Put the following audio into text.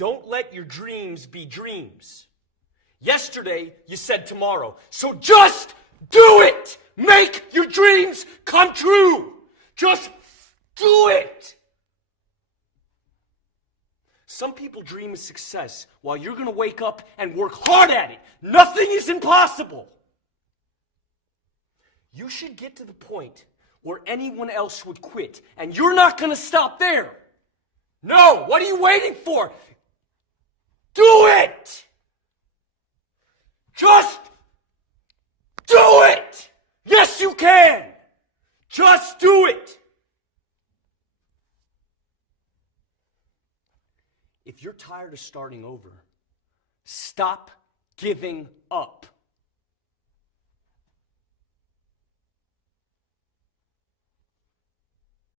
Don't let your dreams be dreams. Yesterday, you said tomorrow. So just do it! Make your dreams come true! Just do it! Some people dream of success while you're going to wake up and work hard at it. Nothing is impossible. You should get to the point where anyone else would quit, and you're not going to stop there. No, what are you waiting for? Do it! Just do it! Yes, you can! Just do it! If you're tired of starting over, stop giving up.